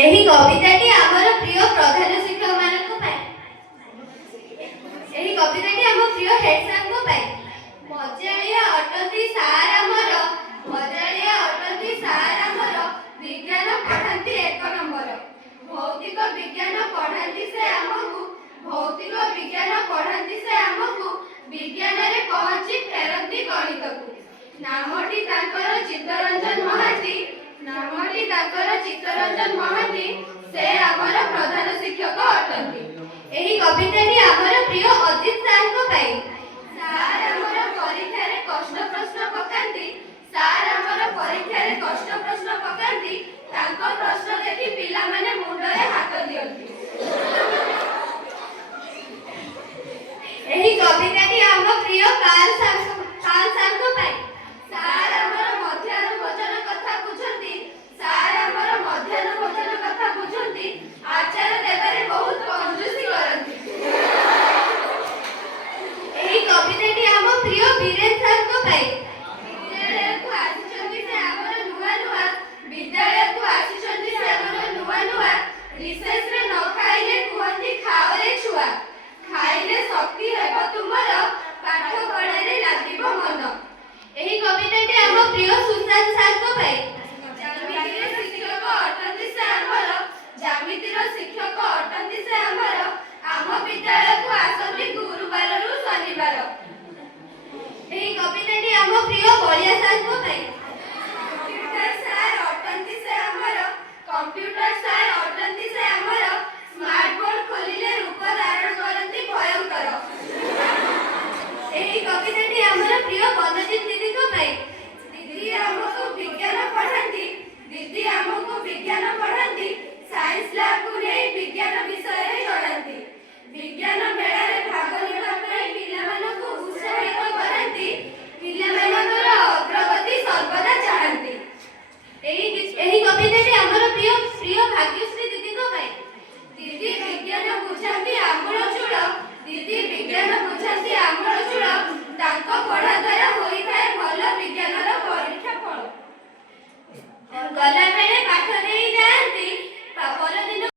ଏହି କବିତାଟି ଆମର ପ୍ରିୟ ପ୍ରଧାନ ଶିକ୍ଷକ ମାନଙ୍କ ପାଇଁ। ଏହି କବିତାଟି ଆମ ପ୍ରିୟ ହେଡ୍ ସାର୍ଙ୍କ ପାଇଁ। ମଜାଳିଆ ଅଟନ୍ତି ସାର୍ ଆମର, ମଜାଳିଆ ଅଟନ୍ତି ସାର୍ ଆମର, ବିଜ୍ଞାନ ପଢ଼ାନ୍ତି 1 ନମ୍ବର। ଭୌତିକ ବିଜ୍ଞାନ ପଢ଼ାନ୍ତି ସେ ଆମକୁ, ଭୌତିକ ବିଜ୍ଞାନ ପଢ଼ାନ୍ତି ସେ ଆମକୁ, ବିଜ୍ଞାନରେ ପହଞ୍ଚି ଫେରନ୍ତି ଗଣିତକୁ। ନାମଟି ତାଙ୍କର ଚିତ୍ତରଞ୍ଜନ ମହାନ୍ତି, ନାମଟି ତାଙ୍କର ଚିତ୍ତରଞ୍ଜନ ମହାନ୍ତି, ସେ ଆମର ପ୍ରଧାନ ଶିକ୍ଷକ ଅଟନ୍ତି। ଏହି କବିତାଟି ଆମର ପ୍ରିୟ ଅଜିତ ସାର୍ଙ୍କ ପାଇଁ। ସାର୍ ଆମର ପରୀକ୍ଷାରେ କଷ୍ଟ ପ୍ରଶ୍ନ ପକାନ୍ତି, ସାର୍ ଆମର ପରୀକ୍ଷାରେ କଷ୍ଟ ପ୍ରଶ୍ନ ପକାନ୍ତି, ତାଙ୍କ ପ୍ରଶ୍ନ ଦେଖି ପିଲାମାନେ ମୁଣ୍ଡରେ ହାତ ଦିଅନ୍ତି। ଏହି କବିତାଟି ଆମ ପ୍ରିୟ କାର୍ଲ ସାର୍ଙ୍କ ପାଇଁ। ସାର୍ ଆମର ମଧ୍ୟାହ୍ନ ଭୋଜନ କଥା ବୁଝନ୍ତି, ସାର୍ ଆମର ମଧ୍ୟାହ୍ନ ଭୋଜନ କଥା ବୁଝନ୍ତି, ଆଚାର ଦେବାରେ ବହୁତ କଞ୍ଜୁସି କରନ୍ତି। ଏହି କବିତାଟି ଆମ ପ୍ରିୟ ବୀରେନ ସାର୍ଙ୍କ ପାଇଁ। ବିଦ୍ୟାଳୟକୁ ଆସିଛନ୍ତି ସେ ଆମର ନୂଆ ନୂଆ, ବିଦ୍ୟାଳୟକୁ ଆସିଛନ୍ତି ସେ ଆମର ନୂଆ ନୂଆ, ରିସେସରେ ନ ଖାଇଲେ କୁହନ୍ତି ଖାଓରେ ଛୁଆ, ଖାଇଲେ ଶକ୍ତି ହେବ ତୁମର, ପାଠ ପଢ଼ାରେ ଲାଗିବ ମନ। ଏହି କବିତାଟି ଆମ ପ୍ରିୟ ସୁଶାନ୍ତ ସାର୍ଙ୍କ ପାଇଁ। ଜ୍ୟାମିତିର ଶିକ୍ଷକ ଅଟନ୍ତି ସେ ଆମର, ଜ୍ୟାମିତିର ଶିକ୍ଷକ ଅଟନ୍ତି ସେ ଆମର, ଆମ ବିଦ୍ୟାଳୟକୁ ଆସନ୍ତି ଗୁରୁବାରରୁ ଶନିବାର। ଏହି କବିତାଟି ଆମ ପ୍ରିୟ ବଳିଆ ସାର୍ଙ୍କ ପାଇଁ। କମ୍ପ୍ୟୁଟର ସାର୍ ଅଟନ୍ତି ସେ ଆମର, କମ୍ପ୍ୟୁଟର ସାର୍ ଅଟନ୍ତି ସେ ଆମର, ସ୍ମାର୍ଟ ବୋର୍ଡ ଖୋଲିଲେ ରୂପ ଧାରଣ କରନ୍ତି ଭୟଙ୍କର। ଏହି କବିତାଟି ଆମର ପ୍ରିୟ ବନଜିତ ଦିଦିଙ୍କ ପାଇଁ। ଦିଦି ଆମକୁ ବିଜ୍ଞାନ ପଢ଼ାନ୍ତି, ଦିଦି ଆମକୁ ବିଜ୍ଞାନ ପଢ଼ାନ୍ତି, ସାଇନ୍ସ ଲ୍ୟାବକୁ ନେଇ ବିଜ୍ଞାନ ବିଷୟରେ ଜଣାନ୍ତି, ବିଜ୍ଞାନ ମେଳାରେ ଭାଗ ନେବା ପାଇଁ ପିଲାମାନଙ୍କୁ ଉତ୍ସାହିତ କରାନ୍ତି, ପିଲାମାନଙ୍କର ଅଗ୍ରଗତି ସର୍ବଦା ଚାହାନ୍ତି। ଏହି କବିତାଟି ଆମର ପ୍ରିୟ ଭାଗ୍ୟଶ୍ରୀ